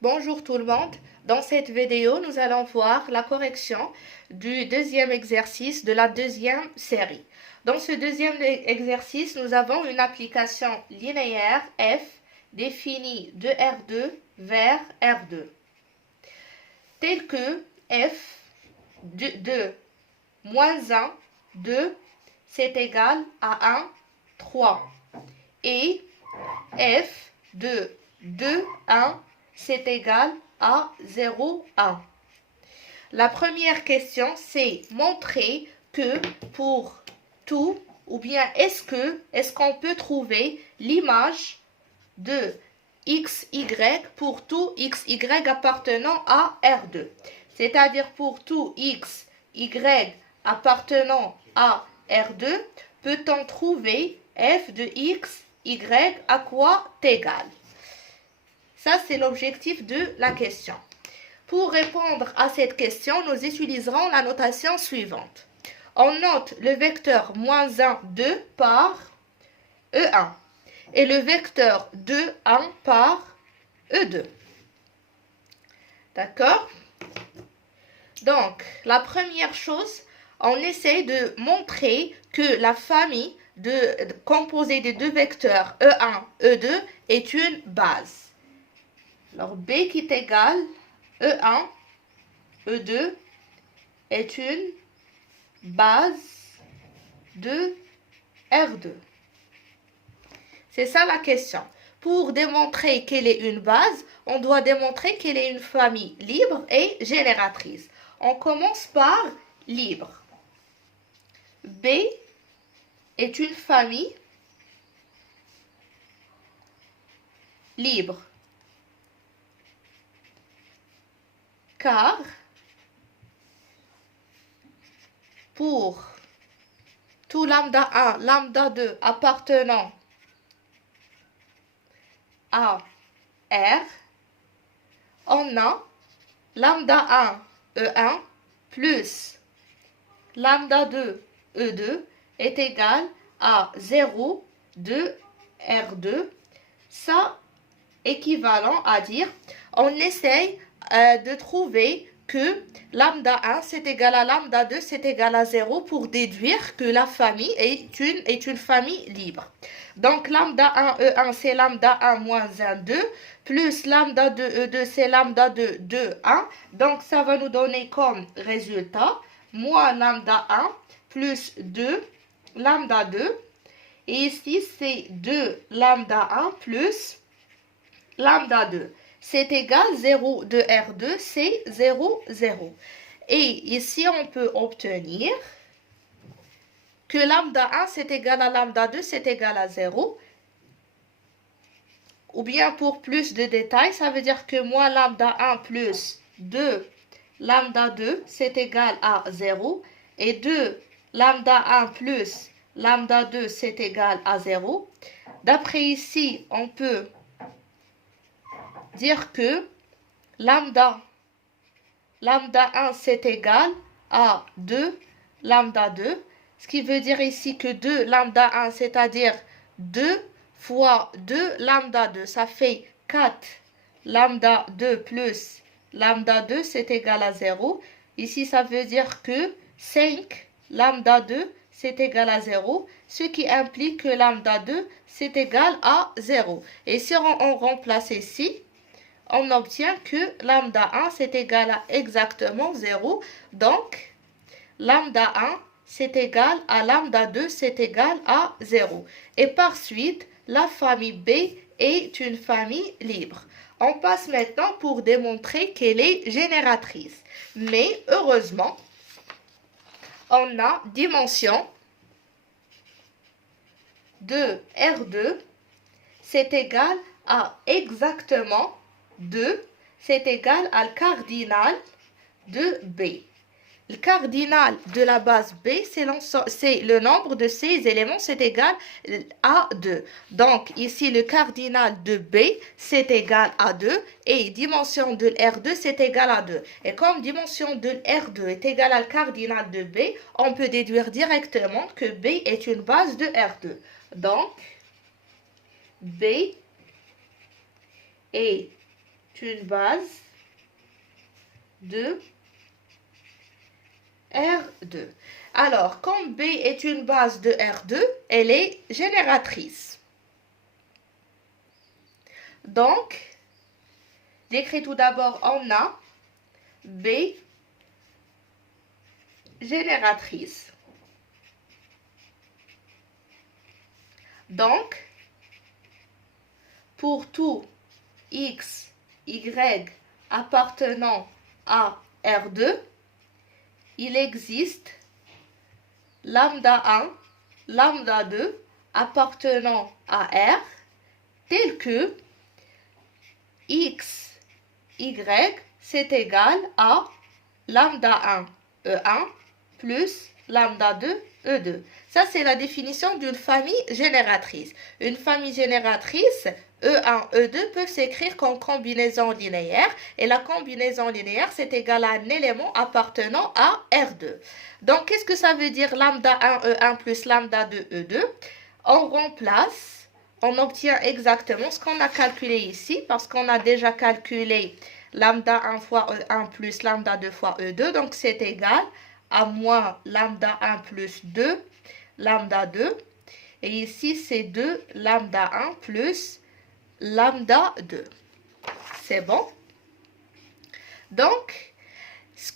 Bonjour tout le monde. Dans cette vidéo, nous allons voir la correction du deuxième exercice de la deuxième série. Dans ce deuxième exercice, nous avons une application linéaire f définie de R2 vers R2, telle que f de moins 1, 2, c'est égal à 1, 3, et f de 2, 1, c'est égal à 0, 1. La première question, c'est montrer que pour tout, ou bien est-ce qu'on peut trouver l'image de xy pour tout xy appartenant à R2. C'est-à-dire pour tout xy appartenant à R2, peut-on trouver f de x, y à quoi égal? Ça, c'est l'objectif de la question. Pour répondre à cette question, nous utiliserons la notation suivante. On note le vecteur moins 1, 2 par E1 et le vecteur 2, 1 par E2. D'accord? Donc, la première chose, on essaie de montrer que la famille composée des deux vecteurs E1, E2 est une base. Alors, B qui est égal E1, E2 est une base de R2. C'est ça la question. Pour démontrer qu'elle est une base, on doit démontrer qu'elle est une famille libre et génératrice. On commence par libre. B est une famille libre. Car pour tout lambda 1, lambda 2 appartenant à R, on a lambda 1 E1 plus lambda 2 E2 est égal à 0 de R2. Ça équivalent à dire, on essaye de trouver que lambda 1 c'est égal à lambda 2 c'est égal à 0 pour déduire que la famille est une famille libre. Donc lambda 1 E1 c'est lambda 1 moins 1 2 plus lambda 2 E2 c'est lambda 2 2 1. Donc ça va nous donner comme résultat moins lambda 1 plus 2 lambda 2. Et ici c'est 2 lambda 1 plus lambda 2. C'est égal 0 de R2, c'est 0, 0. Et ici, on peut obtenir que lambda 1, c'est égal à lambda 2, c'est égal à 0. Ou bien pour plus de détails, ça veut dire que moins lambda 1 plus 2 lambda 2, c'est égal à 0. Et 2 lambda 1 plus lambda 2, c'est égal à 0. D'après ici, on peut dire que lambda 1 c'est égal à 2 lambda 2, ce qui veut dire ici que 2 lambda 1 c'est-à-dire 2 fois 2 lambda 2, ça fait 4 lambda 2 plus lambda 2 c'est égal à 0. Ici ça veut dire que 5 lambda 2 c'est égal à 0, ce qui implique que lambda 2 c'est égal à 0. Et si on remplace ici, on obtient que lambda 1 c'est égal à exactement 0. Donc, lambda 1 c'est égal à lambda 2 c'est égal à 0. Et par suite, la famille B est une famille libre. On passe maintenant pour démontrer qu'elle est génératrice. Mais heureusement, on a dimension de R2 c'est égal à exactement 2, c'est égal à le cardinal de B. Le cardinal de la base B, c'est le nombre de ces éléments, c'est égal à 2. Donc, ici, le cardinal de B, c'est égal à 2. Et dimension de R2, c'est égal à 2. Et comme dimension de R2 est égale à le cardinal de B, on peut déduire directement que B est une base de R2. Donc, B est une base de R2. Alors, comme B est une base de R2, elle est génératrice. Donc, j'écris tout d'abord en A, B, génératrice. Donc, pour tout X, Y appartenant à R2, il existe lambda 1, lambda 2 appartenant à R, tel que X, Y, c'est égal à lambda 1, E1, plus lambda 2, E2. Ça, c'est la définition d'une famille génératrice. Une famille génératrice, E1, E2 peuvent s'écrire comme combinaison linéaire. Et la combinaison linéaire, c'est égal à un élément appartenant à R2. Donc, qu'est-ce que ça veut dire lambda 1, E1 plus lambda 2, E2? On remplace, on obtient exactement ce qu'on a calculé ici, parce qu'on a déjà calculé lambda 1 fois E1 plus lambda 2 fois E2. Donc, c'est égal à moins lambda 1 plus 2, lambda 2. Et ici, c'est 2 lambda 1 plus lambda 2. C'est bon? Donc, ce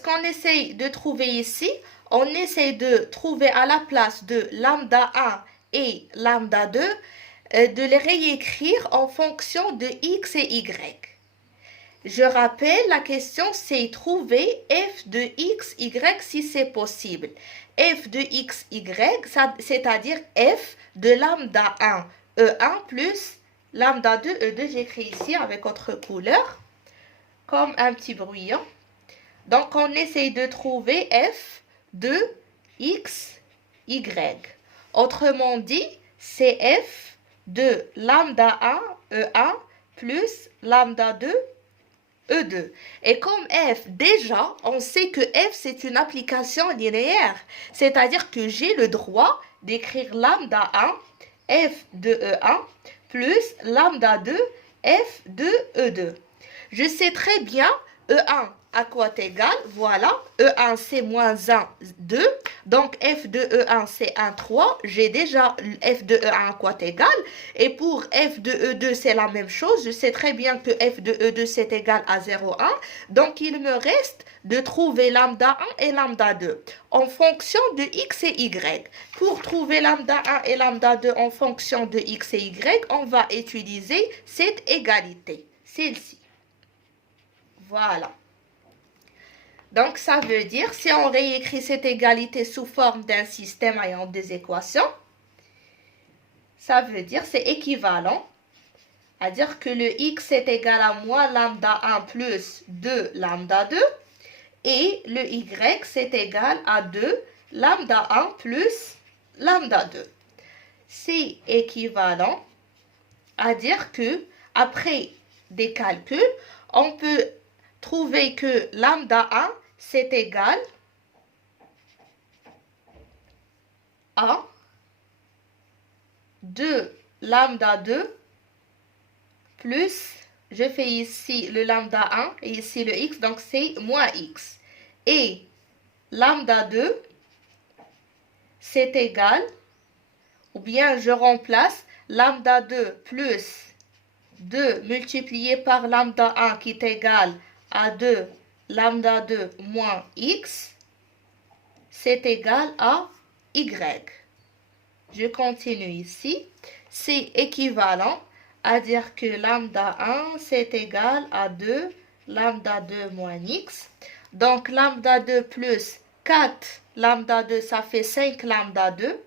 qu'on essaye de trouver ici, on essaye de trouver à la place de lambda 1 et lambda 2, de les réécrire en fonction de x et y. Je rappelle, la question c'est trouver f de x, y si c'est possible. F de x, y, c'est-à-dire f de lambda 1, E1 plus lambda 2, E2. J'écris ici avec autre couleur, comme un petit brouillon. Donc, on essaye de trouver f de x, y. Autrement dit, c'est f de lambda 1, E1 plus lambda 2, E2. Et comme f, déjà, on sait que f, c'est une application linéaire. C'est-à-dire que j'ai le droit d'écrire lambda 1, f de E1, plus lambda 2, f de E2. Je sais très bien, E1 à quoi est égal, voilà, E1 c'est moins 1, 2, donc f de E1 c'est 1, 3, j'ai déjà f de E1 à quoi est égal, et pour f de E2 c'est la même chose, je sais très bien que f de E2 c'est égal à 0, 1, donc il me reste de trouver lambda 1 et lambda 2 en fonction de x et y. Pour trouver lambda 1 et lambda 2 en fonction de x et y, on va utiliser cette égalité, celle-ci. Voilà. Donc, ça veut dire, si on réécrit cette égalité sous forme d'un système ayant des équations, ça veut dire c'est équivalent à dire que le x est égal à moins lambda 1 plus 2 lambda 2 et le y c'est égal à 2 lambda 1 plus lambda 2. C'est équivalent à dire que après des calculs, on peut trouver que lambda 1 c'est égal à 2 lambda 2 plus, je fais ici le lambda 1 et ici le x, donc c'est moins x. Et lambda 2 c'est égal, ou bien je remplace lambda 2 plus 2 multiplié par lambda 1 qui est égal à 2 lambda 2 moins x, c'est égal à y. Je continue ici. C'est équivalent à dire que lambda 1, c'est égal à 2 lambda 2 moins x. Donc, lambda 2 plus 4 lambda 2, ça fait 5 lambda 2.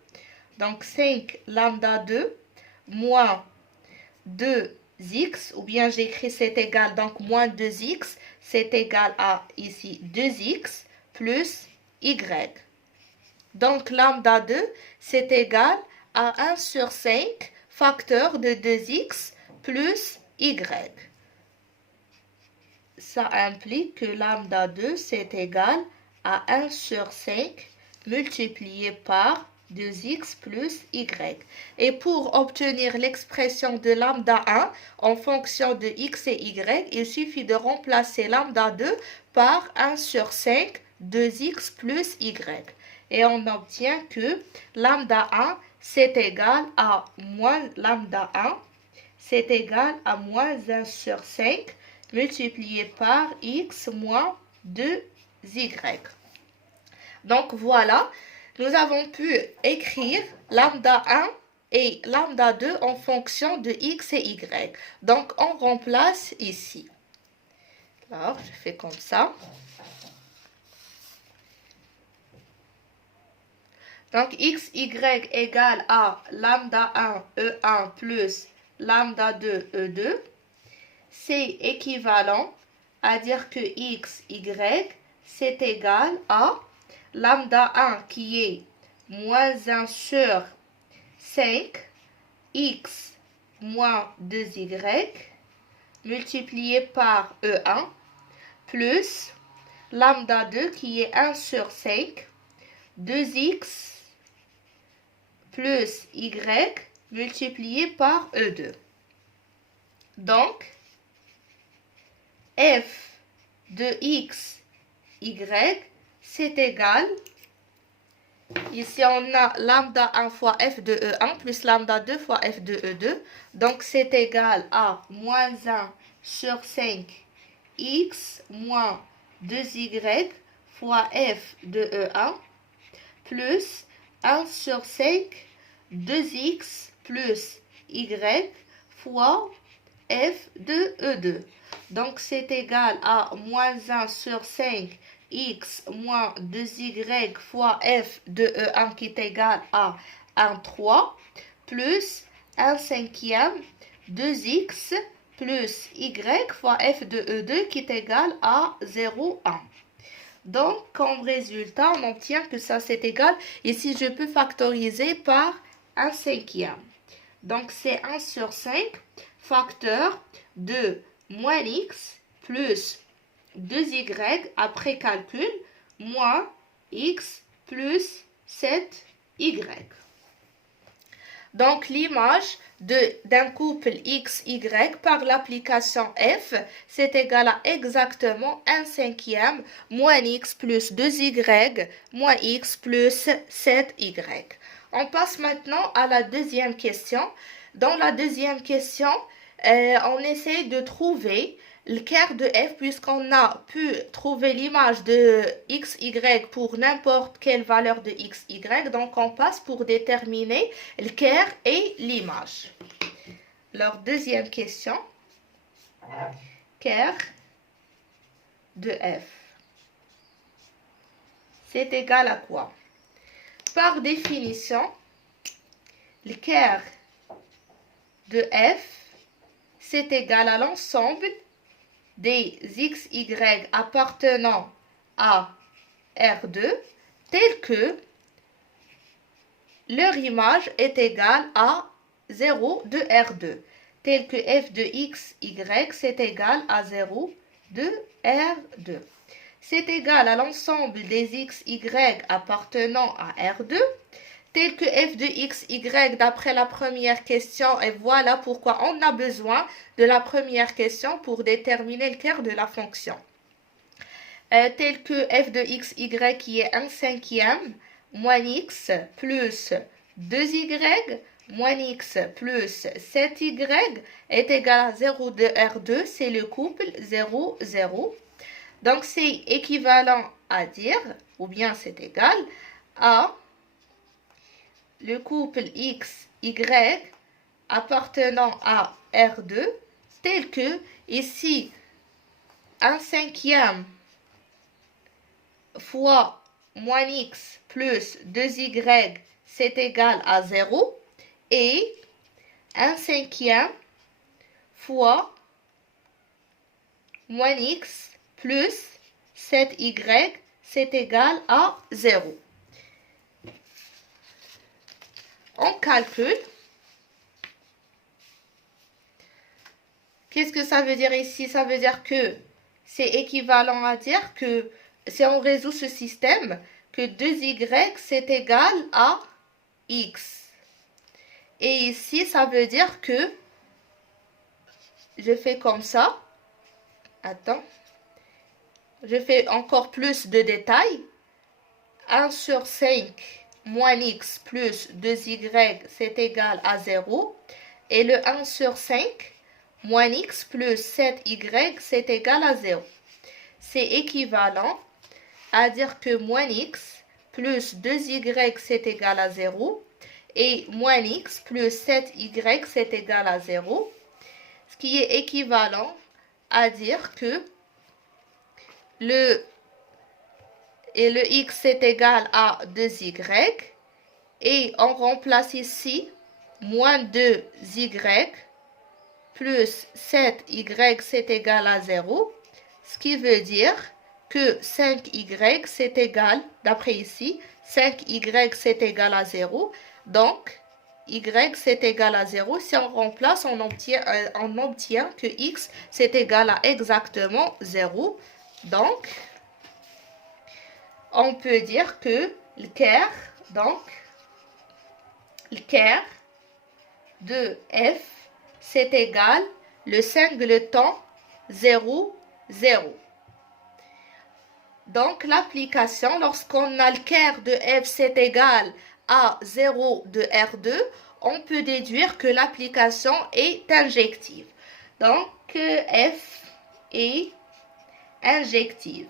Donc, 5 lambda 2 moins 2x, ou bien j'écris c'est égal, donc moins 2x, c'est égal à ici 2x plus y. Donc lambda 2, c'est égal à 1 sur 5 facteur de 2x plus y. Ça implique que lambda 2, c'est égal à 1 sur 5 multiplié par 2x plus y. Et pour obtenir l'expression de lambda 1 en fonction de x et y, il suffit de remplacer lambda 2 par 1 sur 5 2x plus y. Et on obtient que lambda 1 c'est égal à moins lambda 1, c'est égal à moins 1 sur 5 multiplié par x moins 2y. Donc voilà, nous avons pu écrire lambda 1 et lambda 2 en fonction de x et y. Donc on remplace ici. Alors je fais comme ça. Donc x, y égale à lambda 1, E1 plus lambda 2, E2. C'est équivalent à dire que x, y, c'est égal à lambda 1 qui est moins 1 sur 5, x moins 2y, multiplié par E1, plus lambda 2 qui est 1 sur 5, 2x plus y multiplié par E2. Donc, f de x, y, c'est égal, ici on a lambda 1 fois f de E1 plus lambda 2 fois f de E2. Donc, c'est égal à moins 1 sur 5 x moins 2y fois f de E1 plus 1 sur 5 2x plus y fois f de E2. Donc, c'est égal à moins 1 sur 5 x moins 2y fois f de E1 qui est égal à 1,3 plus 1 cinquième 2x plus y fois f de E2 qui est égal à 0,1. Donc, comme résultat, on obtient que ça c'est égal. Ici, je peux factoriser par 1 cinquième. Donc, c'est 1 sur 5 facteur de moins x plus 2y après calcul moins x plus 7y. Donc, l'image d'un couple XY par l'application F, c'est égal à exactement 1 cinquième moins x plus 2y moins x plus 7y. On passe maintenant à la deuxième question. Dans la deuxième question, on essaie de trouver le quart de f puisqu'on a pu trouver l'image de x, y pour n'importe quelle valeur de x, y. Donc, on passe pour déterminer le quart et l'image. Alors, deuxième question. Quart de f. C'est égal à quoi? Par définition, le quart de f, c'est égal à l'ensemble des x, y appartenant à R2 tels que leur image est égale à 0 de R2, tel que f de x, y, c'est égal à 0 de R2. C'est égal à l'ensemble des x, y appartenant à R2, tel que f de x, y d'après la première question, et voilà pourquoi on a besoin de la première question pour déterminer le quart de la fonction. Tel que f de x, y qui est 1 cinquième moins x plus 2y moins x plus 7y est égal à 0 de R2, c'est le couple 0, 0. Donc, c'est équivalent à dire, ou bien c'est égal à le couple x, y appartenant à R2, tel que ici 1 cinquième fois moins x plus 2y, c'est égal à 0, et 1 cinquième fois moins x plus 7y, c'est égal à 0. On calcule. Qu'est-ce que ça veut dire ici? Ça veut dire que c'est équivalent à dire que si on résout ce système, que 2y c'est égal à x. Et ici, ça veut dire que je fais comme ça. Attends. Je fais encore plus de détails. 1 sur 5 moins x plus 2y, c'est égal à 0. Et le 1 sur 5 moins x plus 7y, c'est égal à 0. C'est équivalent à dire que moins x plus 2y, c'est égal à 0. Et moins x plus 7y, c'est égal à 0. Ce qui est équivalent à dire que le x est égal à 2y. Et on remplace ici moins 2y plus 7y, c'est égal à 0. Ce qui veut dire que 5y, c'est égal, d'après ici, 5y, c'est égal à 0. Donc, y, c'est égal à 0. Si on remplace, on obtient que x, c'est égal à exactement 0. Donc, on peut dire que le quart, de f, c'est égal le singleton 0, 0. Donc, l'application, lorsqu'on a le quart de f, c'est égal à 0 de R2, on peut déduire que l'application est injective. Donc, f est injective.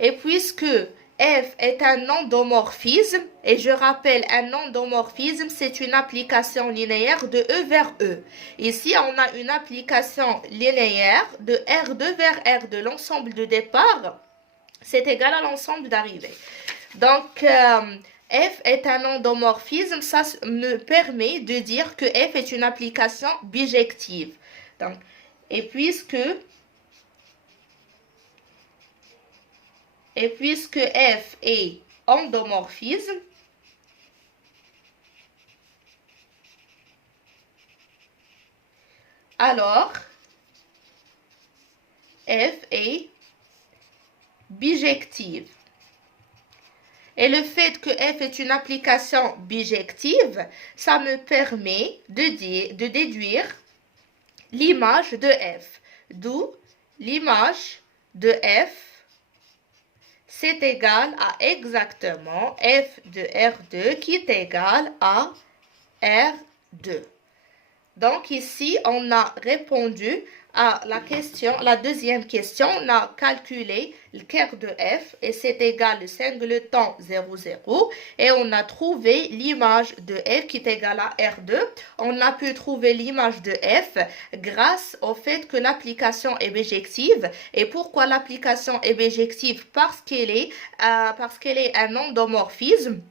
Et puisque f est un endomorphisme, et je rappelle, un endomorphisme, c'est une application linéaire de E vers E. Ici, on a une application linéaire de R2 vers R2. L'ensemble de départ, c'est égal à l'ensemble d'arrivée. Donc, f est un endomorphisme, ça me permet de dire que f est une application bijective. Donc, et puisque f est endomorphisme, alors f est bijective. Et le fait que f est une application bijective, ça me permet de déduire l'image de f. D'où l'image de f, c'est égal à exactement f de R2 qui est égal à R2. Donc ici, on a répondu à la deuxième question. On a calculé le quart de f et c'est égal au singleton 0, 0. Et on a trouvé l'image de f qui est égale à R2. On a pu trouver l'image de f grâce au fait que l'application est bijective. Et pourquoi l'application est bijective? Parce qu'elle est un endomorphisme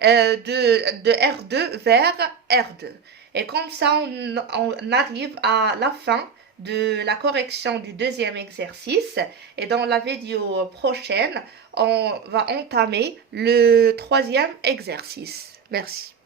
de R2 vers R2. Et comme ça, on arrive à la fin de la correction du deuxième exercice. Et dans la vidéo prochaine, on va entamer le troisième exercice. Merci.